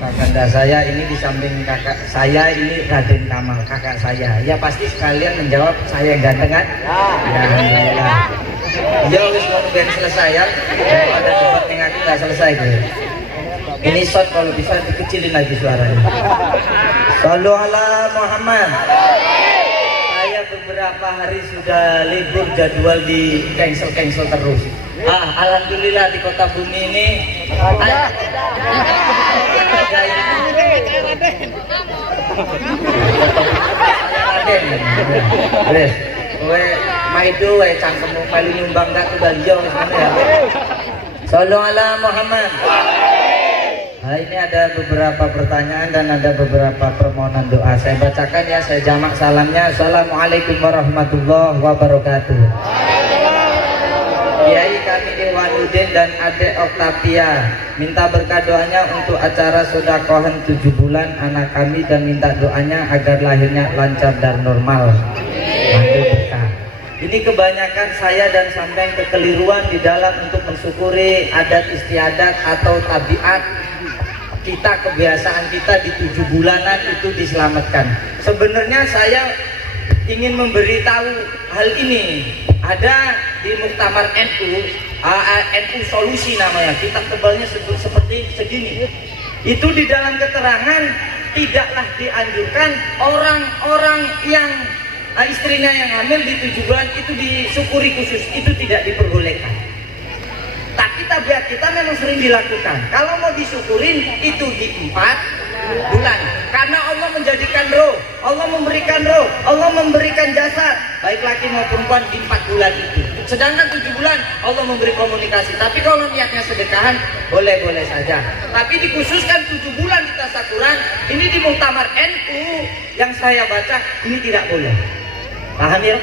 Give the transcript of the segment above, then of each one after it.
Kakanda saya ini di samping kakak saya ini Raden Kamal, kakak saya. Ya pasti sekalian menjawab saya yang ganteng kan? Ya, alhamdulillah. Ya wis mau biar selesai ya. Ada debat yang aku nggak selesai gitu. Ini shot kalau bisa dikecilin lagi suaranya. Shallu ala Muhammad. Saya beberapa hari sudah libur jadwal di cancel terus. Alhamdulillah di kota bumi ini ada Raden. Kowe maido wae cangkemmu paling nyumbang gak kebanjong sana ya. Shallallahu ala Muhammad. Nah, ini ada beberapa pertanyaan dan ada beberapa permohonan doa. Saya bacakan ya, saya jamak salamnya. Assalamualaikum warahmatullahi wabarakatuh. Kiai kami Iwanuddin dan Adek Oktavia minta berkah doanya untuk acara sodakohan 7 bulan anak kami dan minta doanya agar lahirnya lancar dan normal. Mantul berkah. Ini kebanyakan saya dan sampean kekeliruan di dalam untuk mensyukuri adat istiadat atau tabiat kita, kebiasaan kita di 7 bulanan itu diselamatkan. Sebenarnya saya ingin memberitahu hal ini. Ada di Muktamar NU, NU Solusi namanya, kitab tebalnya seperti segini. Itu di dalam keterangan tidaklah dianjurkan orang-orang yang istrinya yang hamil di 7 bulan itu disyukuri khusus, itu tidak diperbolehkan. Tapi tabiat kita memang sering dilakukan. Kalau mau disyukurin itu di 4 bulan. Karena Allah menjadikan roh, Allah memberikan roh, Allah memberikan jasad, baik laki maupun perempuan di 4 bulan itu. Sedangkan 7 bulan Allah memberi komunikasi. Tapi kalau niatnya sedekahan, boleh-boleh saja. Tapi dikhususkan 7 bulan di tasakuran, ini di Muktamar NU yang saya baca, ini tidak boleh. Paham ya?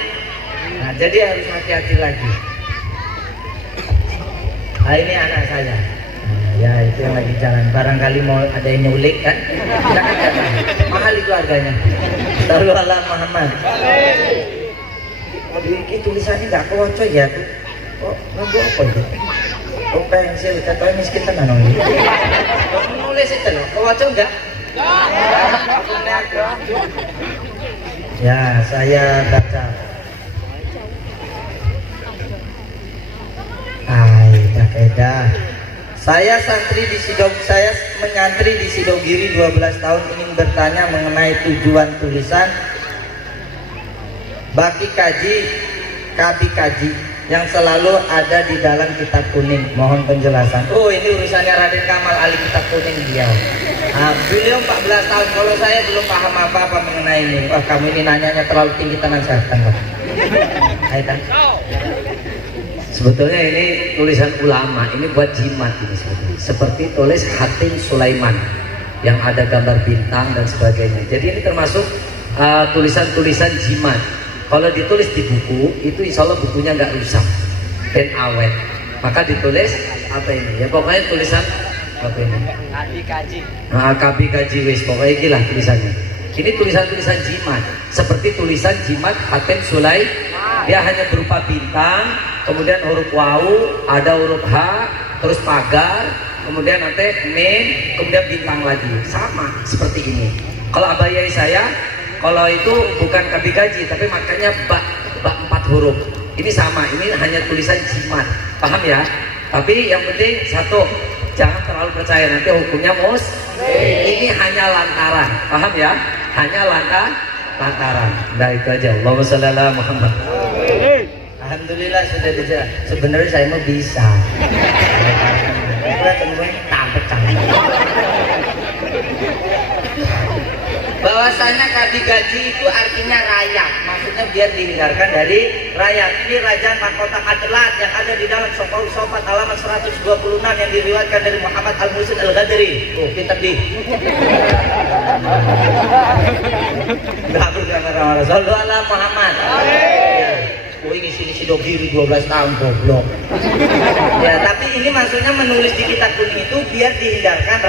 Nah, jadi harus hati-hati lagi. Nah, ini anak saya. Ya itu yang lagi jalan, barangkali mau ada yang nyulik kan? Mahal itu harganya. Shallu ala Muhammad. Ini tulisannya nggak kewaco ya tuh. Oh, nggak apa itu? Oh, pensil, katanya miskin tenan orang ini. Oh, nulis itu loh, kewaco nggak? Ya, saya baca. Dah kaedah. Saya menyantri di Sidogiri 12 tahun, ingin bertanya mengenai tujuan tulisan Baki Kaji, Kabi Kaji yang selalu ada di dalam kitab kuning. Mohon penjelasan. Oh, ini urusannya Raden Kamal ahli kitab kuning beliau. Beliau 14 tahun, kalau saya belum paham apa-apa mengenai ini. Wah, kamu ini nanyanya terlalu tinggi, tenang setan. Hai kan? Sebetulnya ini tulisan ulama, ini buat jimat ini sebetulnya. Seperti tulis Hatim Sulaiman yang ada gambar bintang dan sebagainya. Jadi ini termasuk tulisan-tulisan jimat. Kalau ditulis di buku, itu insya Allah bukunya nggak rusak dan awet. Maka ditulis apa ini? Ya pokoknya tulisan apa ini? Kabi Kaji. Kabi Kaji wis, pokoknya inilah tulisannya. Ini tulisan-tulisan jimat, seperti tulisan jimat Hatim Sulaiman. Dia hanya berupa bintang, kemudian huruf wawu, ada huruf H, terus pagar, kemudian nanti min, kemudian bintang lagi. Sama seperti ini. Kalau abayai saya, kalau itu bukan kabi gaji, tapi makanya bak 4 huruf. Ini sama, ini hanya tulisan jimat. Paham ya? Tapi yang penting satu, jangan terlalu percaya, nanti hukumnya mus. Ini hanya lantaran. Paham ya? Hanya lantaran. Nah itu aja. Allahumma shalli ala Muhammad. Alhamdulillah sudah bisa. Sebenarnya saya mau bisa. Bahwasanya kabi gaji itu artinya rakyat, maksudnya biar dihindarkan dari rakyat. Ini Raja Mahkota Adlat yang ada di dalam Sofaul Sofat halaman 126 yang diriwayatkan dari Muhammad Al-Musin Al-Ghadri. Oh, pintar di. Enggak boleh marah-marah. Sallallahu alaihi Muhammad. Ya. Oh, ini sini Sidogiri 12 tahun goblok. Ya, tapi ini maksudnya menulis di kitab kuning itu biar dihindarkan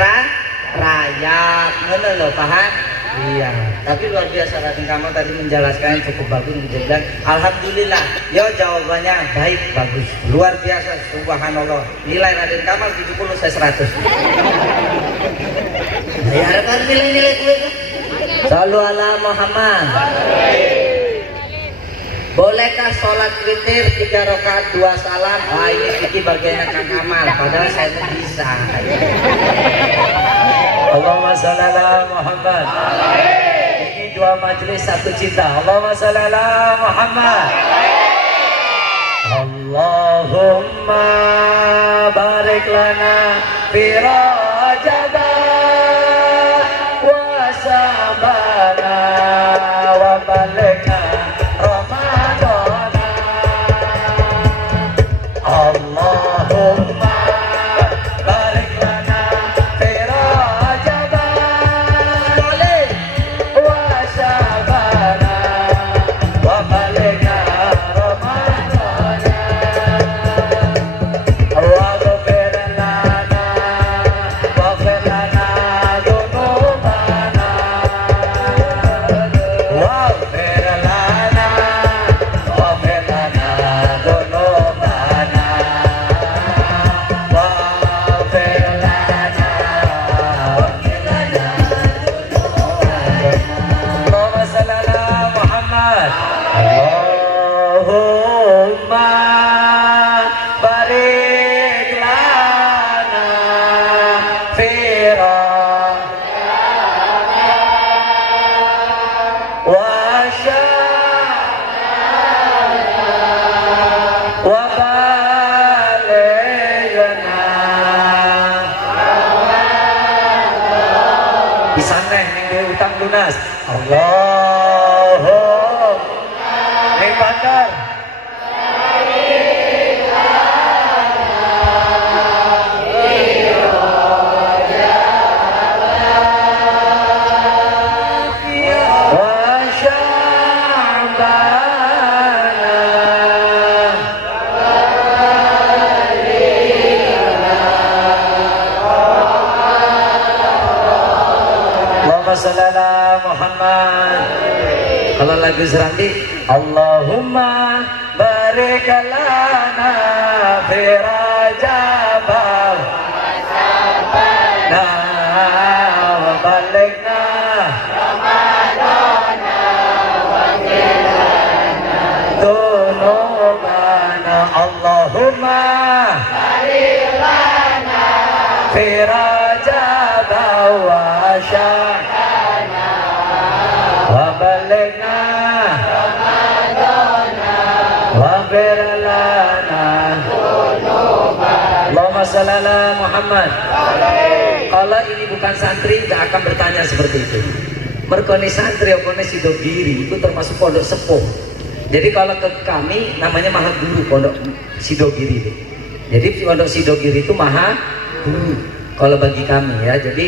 rakyat. Ngono lho, paham? Iya, tapi luar biasa Raden Kamal tadi menjelaskan cukup bagus. Dia bilang, alhamdulillah, ya jawabannya baik, bagus, luar biasa, subhanallah. Nilai Raden Kamal 70, saya 100. Ya harapan nilai-nilai gue kan. Sallu ala Muhammad. Bolehkah sholat witir 3 rakaat 2 salam? Wah ini Vicky bagiannya Kang Kamal, padahal saya tuh bisa. Allahumma sholli ala Muhammad. Ini 2 majelis 1 cinta. Allahumma sholli ala Muhammad. Allahumma barik lana fi Rajab wa Sya'ban wa balighna Ramadan. Allahumma barik lana fi Rajab wa Sya'ban wa balighna Ramadan. Waghfir lana waghfir lana dhunubana waghfir lana waghfir lana dhunubana waghfir lana waghfir lana Allahumma shalli ala Muhammad. Allahumma barik lana fi wa Sya'ban wa balighna. Bisa neh ning duwe utang lunas. Allahumma ning bandar wa Sya'ban Allahumma sholli ala Muhammad. Kalau lagu Serambi, Allahumma barik lana fi Rajab wa balighna dhunubana. Allahumma barik lana fi Rajab wa Sya'ban wa balighna waghfir lana. Allahumma shalli ala Muhammad. Kalau ini bukan santri nggak akan bertanya seperti itu. Merkone santri okone Sidogiri itu termasuk pondok sepuh. Jadi kalau ke kami namanya Maha Guru pondok Sidogiri itu. Jadi pondok Sidogiri itu Maha Guru kalau bagi kami ya. Jadi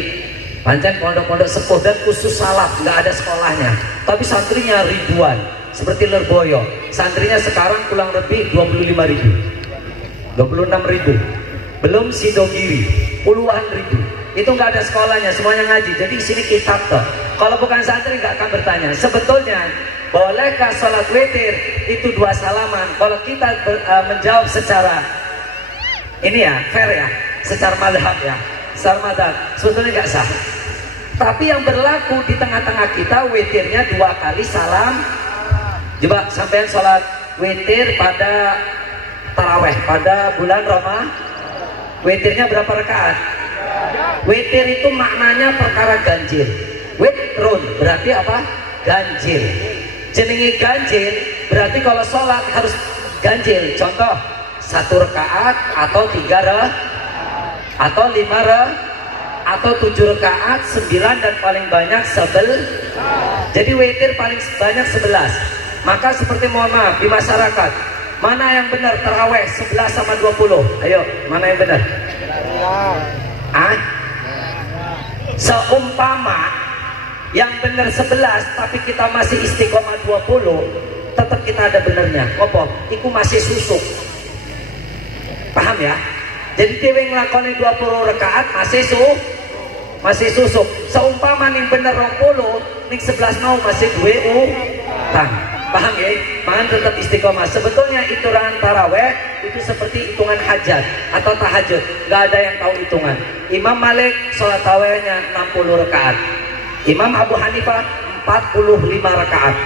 pancen pondok-pondok sepuh dan khusus salaf, nggak ada sekolahnya, tapi santrinya ribuan. Seperti Lerboyo, santrinya sekarang kurang lebih 25.000, 26.000. Belum Sidogiri, puluhan ribu. Itu nggak ada sekolahnya, semuanya ngaji. Jadi di sini kitab toh. Kalau bukan santri nggak akan bertanya. Sebetulnya bolehkah sholat witir itu 2 salaman? Kalau kita menjawab secara ini ya fair ya, secara madhab ya, secara madhab sebetulnya nggak sah. Tapi yang berlaku di tengah-tengah kita witirnya 2 kali salam. Coba sampean sholat witir pada taraweh pada bulan Ramadan, witirnya berapa rakaat? Witir itu maknanya perkara ganjil. Witrun berarti apa? Ganjil. Jenengi ganjil berarti kalau sholat harus ganjil. Contoh 1 rakaat atau 3 rakaat atau 5 rakaat atau 7 rakaat, 9 dan paling banyak 11. Jadi witir paling banyak 11. Maka seperti mohon maaf di masyarakat, mana yang benar taraweh 11 sama 20? Ayo, mana yang benar? Seumpama yang benar 11 tapi kita masih istiqomah 20, tetap kita ada benernya. Apa? Iku masih susuk. Paham ya? Jadi dewe nglakoni 20 rakaat masih masih susuk. Seumpama ning bener 20 ning 11 mau masih 2 utang. Paham ya? Makan tetap istiqomah. Sebetulnya hitungan taraweh itu seperti hitungan hajat atau tahajud. Gak ada yang tahu hitungan. Imam Malik sholat tarawehnya 60 rakaat. Imam Abu Hanifah 45 rakaat.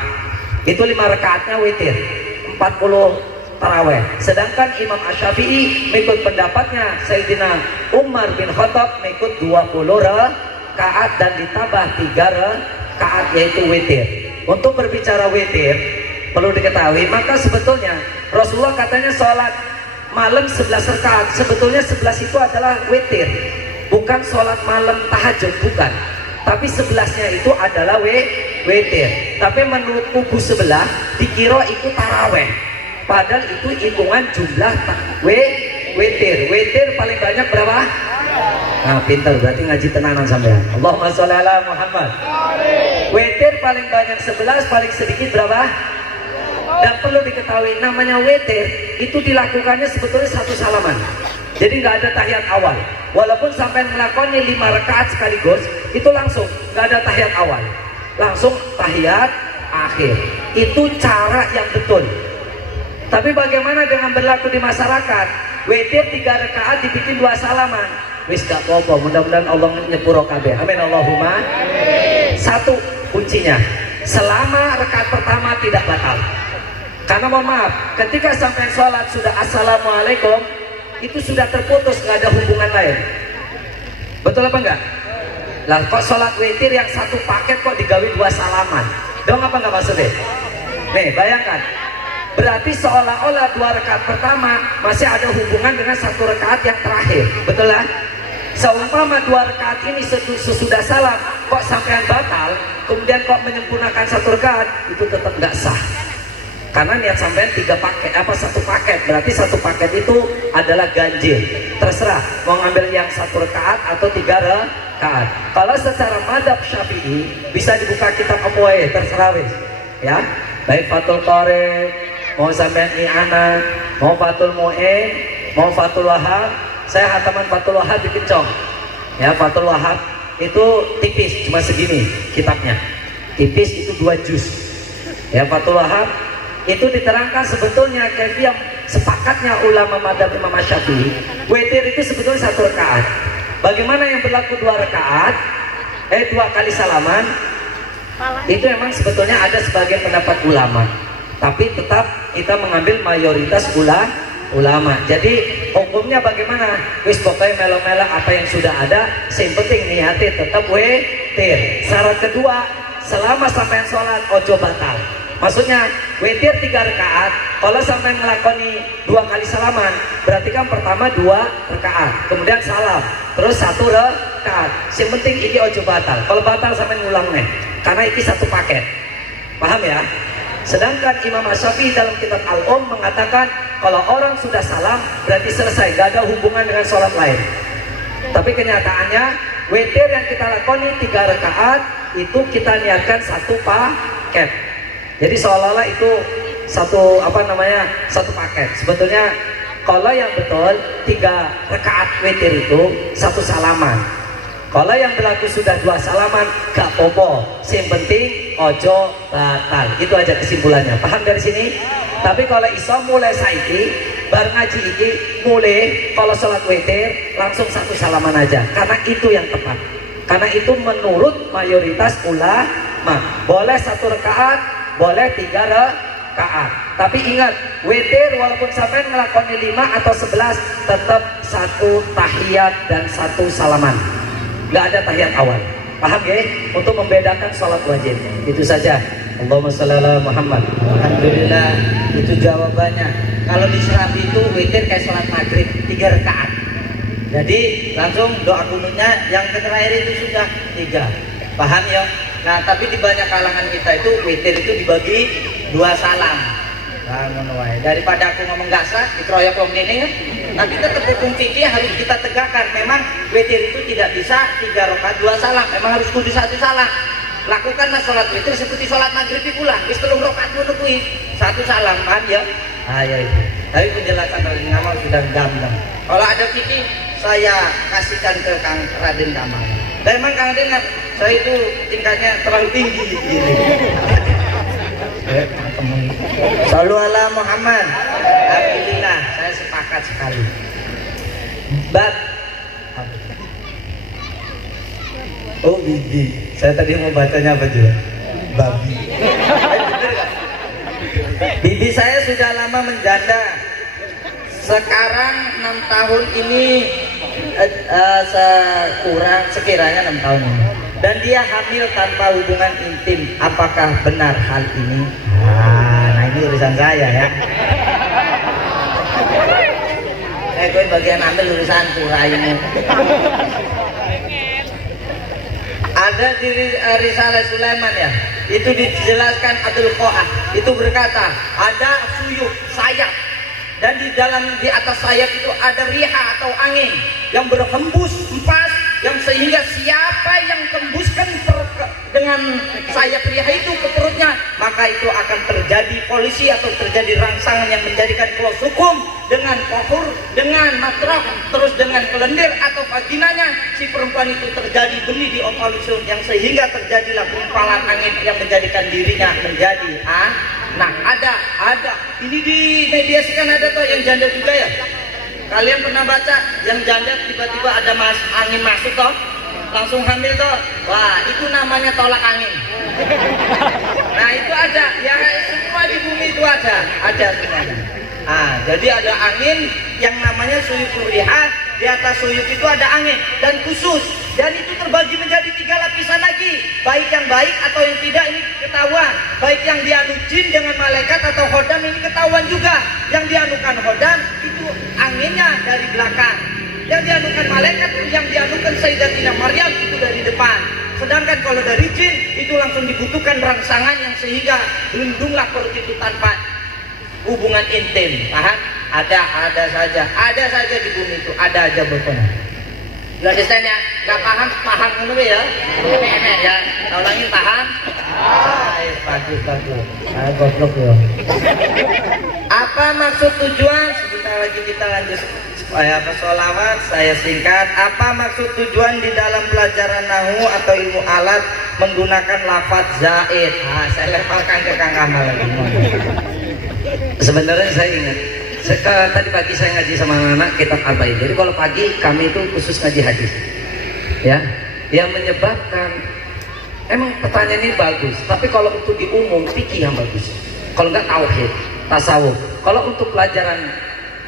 Itu 5 rakaatnya witir. 40 taraweh. Sedangkan Imam Asy-Syafi'i mengikut pendapatnya Sayyidina Umar bin Khattab mengikut 20 rakaat dan ditambah 3 rakaat yaitu witir. Untuk berbicara witir perlu diketahui, maka sebetulnya Rasulullah katanya sholat malam 11 rakaat. Sebetulnya 11 itu adalah witir, bukan sholat malam tahajud, bukan. Tapi 11-nya itu adalah witir. Tapi menurut kubu sebelah dikira itu taraweh, padahal itu hitungan jumlah witir. Witir paling banyak berapa? Nah, pintar, berarti ngaji tenanan sampean. Allahumma sholli ala Muhammad. Witir paling banyak 11, paling sedikit berapa? Dan perlu diketahui, namanya witir itu dilakukannya sebetulnya satu salaman. Jadi nggak ada tahiyat awal. Walaupun sampai melakukannya 5 rakaat sekaligus, itu langsung nggak ada tahiyat awal, langsung tahiyat akhir. Itu cara yang betul. Tapi bagaimana dengan berlaku di masyarakat? Witir 3 rakaat dibikin 2 salaman. Wis gak apa-apa, mudah-mudahan Allah nyepuro kabeh. Amin Allahumma. Satu kuncinya, selama rakaat pertama tidak batal. Karena mohon maaf, ketika sampai sholat sudah assalamualaikum, itu sudah terputus, nggak ada hubungan lain. Betul apa enggak? Lah kok sholat witir yang satu paket kok digawi 2 salaman? Dong apa enggak maksudnya? Nih bayangkan, berarti seolah-olah 2 rakaat pertama masih ada hubungan dengan 1 rakaat yang terakhir. Betul lah? Seumpama 2 rakaat ini sesudah salam kok sampean batal, kemudian kok menyempurnakan 1 rakaat, itu tetap nggak sah. Karena niat sampean 3 paket, 1 paket, berarti 1 paket itu adalah ganjil. Terserah mau ngambil yang 1 rakaat atau 3 rakaat. Kalau secara madhab Syafi'i bisa dibuka kitab apa wae, terserah wis. Ya, baik Fathul Qorib, mau sampean i'anah, mau Fathul Mu'in, mau Fathul Wahab. Saya hataman Fathul Wahab bikin cong. Ya, Fathul Wahab itu tipis, cuma segini kitabnya. Tipis itu 2 juz. Ya, Fathul Wahab itu diterangkan sebetulnya yang sepakatnya ulama madhab Imam Syafi'i, witir itu sebetulnya 1 rakaat. Bagaimana yang berlaku 2 rakaat? 2 kali salaman. Itu memang sebetulnya ada sebagian pendapat ulama, tapi tetap kita mengambil mayoritas ulama. Jadi hukumnya bagaimana? Wis pokoknya melo-melo apa yang sudah ada, yang penting niatnya tetap witir. Syarat kedua, selama sampai sholat ojo batal. Maksudnya witir 3 rakaat, kalau sampai ngelakoni 2 kali salaman, berarti kan pertama 2 rakaat, kemudian salam, terus 1 rakaat. Yang penting ini ojo batal. Kalau batal sampai ngulang nih, karena ini 1 paket. Paham ya? Sedangkan Imam Asy-Syafi'i dalam kitab Al-Um mengatakan kalau orang sudah salam berarti selesai, gak ada hubungan dengan sholat lain. Tapi kenyataannya witir yang kita lakoni 3 rakaat itu kita niatkan 1 paket. Jadi seolah-olah itu satu paket. Sebetulnya kalau yang betul 3 rakaat witir itu 1 salaman. Kalau yang berlaku sudah 2 salaman gak popo. Yang penting ojo batal. Itu aja kesimpulannya. Paham dari sini? Tapi kalau iso mulai saiki bar ngaji iki mulai kalau sholat witir langsung 1 salaman aja. Karena itu yang tepat. Karena itu menurut mayoritas ulama. Boleh 1 rakaat, boleh 3 rakaat. Tapi ingat, witir walaupun sampai ngelakoni 5 atau 11 tetap 1 tahiyat dan 1 salaman. Gak ada tahiyat awal. Paham ya? Untuk membedakan sholat wajib. Itu saja. Allahumma sholli ala Muhammad. Alhamdulillah, itu jawabannya. Kalau di Serabi itu witir kayak sholat maghrib 3 rakaat. Jadi langsung doa kunutnya yang terakhir itu sudah 3. Paham ya? Nah, tapi di banyak kalangan kita itu witir itu dibagi 2 salam. Nah, daripada aku ngomong gak sah, dikeroyok wong ini ya. Nah, kita hukum fikih harus kita tegakkan. Memang witir itu tidak bisa 3 rakaat 2 salam. Memang harus kudu 1 salam. Lakukanlah sholat witir seperti sholat maghrib pula. Wis 3 rakaat nungguin 1 salam, paham ya? Ya itu. Tapi penjelasan dari Ngamal sudah gamblang. Kalau ada fikih saya kasihkan ke Kang Raden Kamal. Dan emang Kang Adin, saya itu tingkatnya terlalu tinggi gitu. Sallu ala Muhammad. Alhamdulillah, saya sepakat sekali. Bab. Oh bibi, saya tadi mau bacanya apa juga? Babi. Bibi saya sudah lama menjanda. Sekarang 6 tahun ini, sekiranya 6 tahun ini. Dan dia hamil tanpa hubungan intim. Apakah benar hal ini? Nah ini urusan saya ya. Gue bagian ambil urusan ini. Ada di Risalah Sulaiman ya, itu dijelaskan Abdul Qoah itu berkata ada suyuk sayap, dan di atas sayap itu ada riha atau angin yang berhembus empas, yang sehingga siapa yang tembuskan dengan sayap riha itu ke perutnya, maka itu akan terjadi polisi atau terjadi rangsangan yang menjadikan kelos hukum dengan kohur, dengan matrah, terus dengan kelendir atau vaginanya si perempuan itu terjadi benih di ovalusun, yang sehingga terjadilah gumpalan angin yang menjadikan dirinya menjadi nah ada ini di media kan ada tuh yang janda juga ya. Kalian pernah baca yang janda tiba-tiba ada angin masuk toh, langsung hamil toh. Wah, itu namanya tolak angin. Nah, itu ada, ya semua di bumi itu ada semuanya. Jadi ada angin yang namanya suyuk riha, di atas suyuk itu ada angin dan khusus, dan itu terbagi menjadi 3 lapisan lagi, baik yang baik atau yang tidak ini ketahuan, baik yang dianu jin dengan malaikat atau hodam ini ketahuan juga. Yang dianukan hodam itu anginnya dari belakang, yang dianukan malaikat, yang dianukan Sayyidatina Maryam itu dari depan. Sedangkan kalau dari jin itu langsung dibutuhkan rangsangan yang sehingga lindunglah perut itu tanpa hubungan intim. Paham? Ada saja di bumi itu, ada aja berpernah. Gak asisten ya, gak paham dulu ya. Enak ya, ulangin paham. Bagus. Goblok ya. Apa maksud tujuan? Sebentar lagi kita lanjut supaya sholawat saya singkat. Apa maksud tujuan di dalam pelajaran nahu atau ilmu alat menggunakan lafaz zaid? Saya lemparkan ke Kang Kamal lagi. Sebenarnya saya ingat, tadi pagi saya ngaji sama anak-anak kitab Arba'in. Jadi kalau pagi kami itu khusus ngaji hadis. Ya, yang menyebabkan emang pertanyaan ini bagus, tapi kalau untuk di umum fikih yang bagus. Kalau enggak tauhid, tasawuf. Kalau untuk pelajaran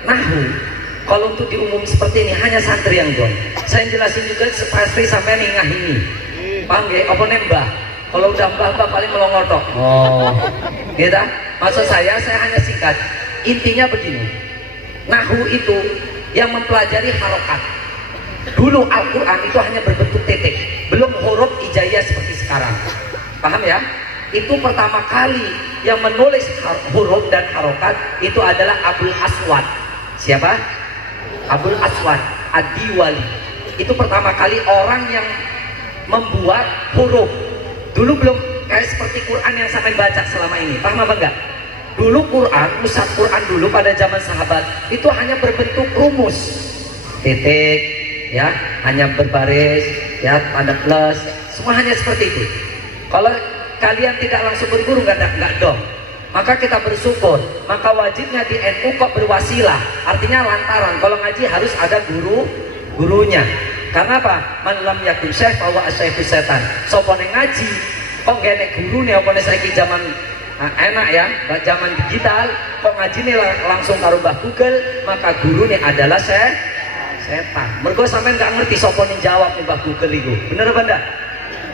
nahwu, kalau untuk di umum seperti ini hanya santri yang doang. Saya jelasin juga pasti sampai ningah ini. Paham nggih? Apa nembah? Kalau udah mbah paling melongotok. Gitu. Maksud saya hanya singkat. Intinya begini, nahwu itu yang mempelajari harokat. Dulu Al-Quran itu hanya berbentuk titik, belum huruf hijaiyah seperti sekarang. Paham ya? Itu pertama kali yang menulis huruf dan harokat itu adalah Abul Aswad. Siapa? Abul Aswad Ad-Diwali. Itu pertama kali orang yang membuat huruf. Dulu belum kayak seperti Quran yang sampai baca selama ini. Paham apa enggak? Dulu Quran, pusat Quran dulu pada zaman sahabat itu hanya berbentuk rumus, titik, ya, hanya berbaris, ya, tanda plus, semua hanya seperti itu. Kalau kalian tidak langsung berguru nggak dong. Maka kita bersyukur. Maka wajibnya di NU kok berwasilah, artinya lantaran. Kalau ngaji harus ada gurunya. Karena apa? Man lam yakun syekh bahwa asyaihu setan. Sopone ngaji, kok gak ada guru nih? Apa saiki zaman enak ya, zaman digital, kok ngaji nih langsung taruh Google, maka guru nih adalah setan. Mergo sampean nggak ngerti sopo nih jawab nih Google itu, bener apa enggak?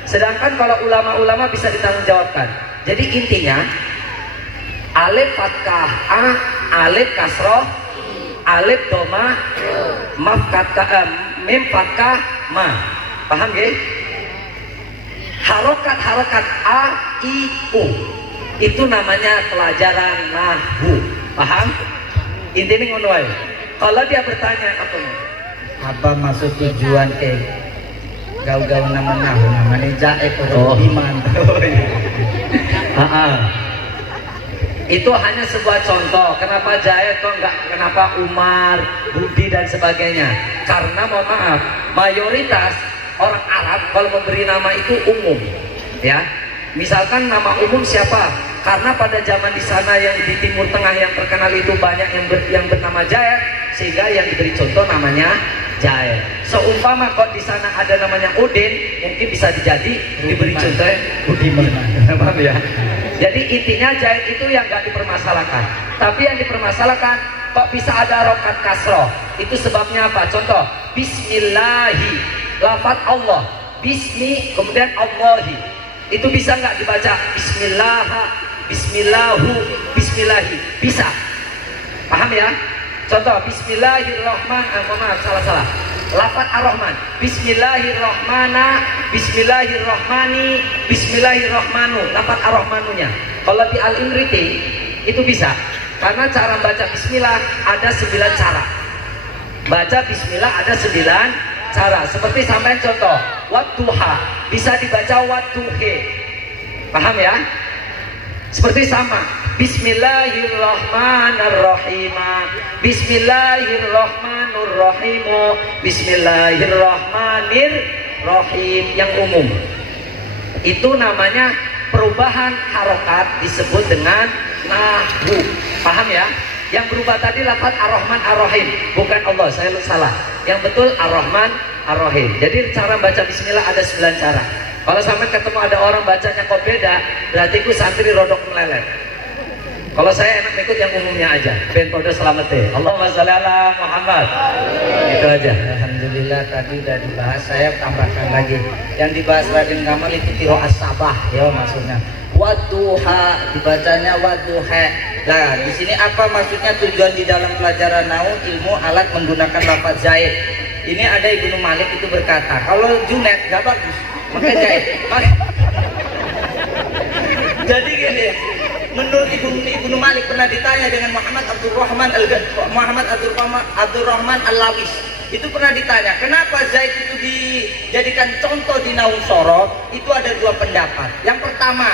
Sedangkan kalau ulama-ulama bisa ditanggungjawabkan. Jadi intinya alif fathah a, alif kasroh, alif doma, mim fathah ma. Paham gak? Harokat a, i, u itu namanya pelajaran nahwu. Paham? Intinya ngono wae. Kalau dia bertanya apa maksud tujuan gaul-gaul nama nahwu namanya jaib atau iman. Itu hanya sebuah contoh. Kenapa Jaid kok enggak kenapa Umar, Budi dan sebagainya? Karena mohon maaf, mayoritas orang Arab kalau memberi nama itu umum, ya. Misalkan nama umum siapa? Karena pada zaman di sana yang di Timur Tengah yang terkenal itu banyak yang bernama Jair, sehingga yang diberi contoh namanya Jair. Seumpama kalau di sana ada namanya Udin, mungkin bisa diberi contoh Budiman. Paham ya? Jadi intinya Jair itu yang nggak dipermasalahkan. Tapi yang dipermasalahkan kok bisa ada rokat kasroh? Itu sebabnya apa? Contoh, Bismillahi, lafaz Allah, Bismi kemudian Allahi. Itu bisa nggak dibaca Bismillah, Bismillahu, Bismillahi? Bisa. Paham ya? Contoh Bismillahirrahmanirrahim. Maaf, salah. Lafaz Ar-Rahman. Bismillahirrahmani, Bismillahirrahmanu. Lafaz Ar-Rahmanunya. Kalau di Al-Imriti itu bisa. Karena cara baca Bismillah ada 9 cara. Baca Bismillah ada 9 cara. Seperti sampai contoh Wadduha bisa dibaca Wadduhe. Paham ya? Seperti sama Bismillahirrahmanirrahim, Bismillahirrahmanirrahim, Bismillahirrahmanirrahim. Yang umum itu namanya perubahan harokat, disebut dengan nahwu. Paham ya? Yang berubah tadi lafaz Ar-Rahman Ar-Rahim, bukan Allah, saya salah. Yang betul Ar-Rahman Ar-Rahim. Jadi cara baca Bismillah ada 9 cara. Kalau sampai ketemu ada orang bacanya kok beda, berarti ku santri rodok melelet. Kalau saya enak ikut yang umumnya aja. Ben podo selamat deh. Allahumma sholli ala Muhammad. Itu aja. Alhamdulillah tadi udah dibahas, saya tambahkan lagi. Yang dibahas Raden Kamal itu tiro as-sabah ya maksudnya. Wadduha dibacanya wadduha. Nah, di sini apa maksudnya tujuan di dalam pelajaran nahwu ilmu alat menggunakan lafaz zaid. Ini ada Ibnu Malik itu berkata, kalau Junaid gak bagus, makanya zaid. Jadi gini, menurut Ibnu Malik pernah ditanya dengan Muhammad Abdurrahman Al-Lawis. Itu pernah ditanya, kenapa Zaid itu dijadikan contoh di nahwu sorof? Itu ada 2 pendapat. Yang pertama,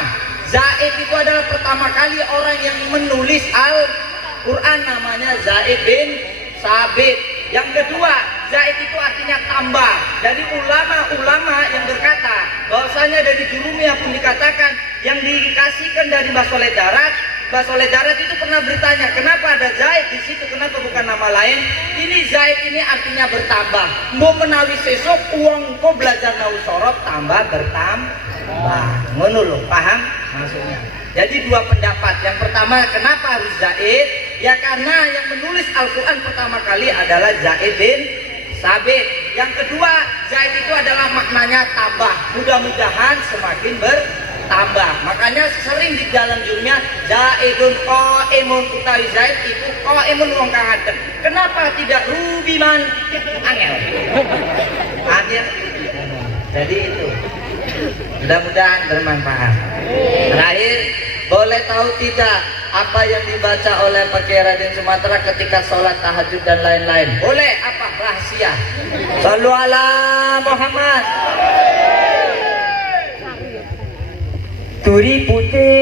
Zaid itu adalah pertama kali orang yang menulis Al-Quran, namanya Zaid bin Sabit. Yang kedua, Zaid itu artinya tambah. Jadi ulama-ulama yang berkata bahwasanya dari Jurumiyah pun dikatakan yang dikasihkan dari Basoleh Darat itu pernah bertanya, kenapa ada Zaid di situ, kenapa bukan nama lain? Ini Zaid ini artinya bertambah. Mau menawi sesok uang kau belajar nahwu sorof tambah bertambah. Ngono loh, paham maksudnya? Jadi 2 pendapat. Yang pertama, kenapa harus Zaid? Ya karena yang menulis Al-Quran pertama kali adalah Zaid bin Sabit. Yang kedua, Zaid itu adalah maknanya tambah. Mudah-mudahan semakin bertambah. Makanya sering di dalam jurumnya Zaidun qaimun, utawi Zaid itu qaimun wong kang ngadeg. Kenapa tidak rubiman angel? Akhir. Jadi itu. Mudah-mudahan bermanfaat. Terakhir, boleh tahu tidak apa yang dibaca oleh Pak Kiai Raden Sumatera ketika sholat tahajud dan lain-lain? Boleh, apa rahasia? Shallu ala Muhammad. Turi putih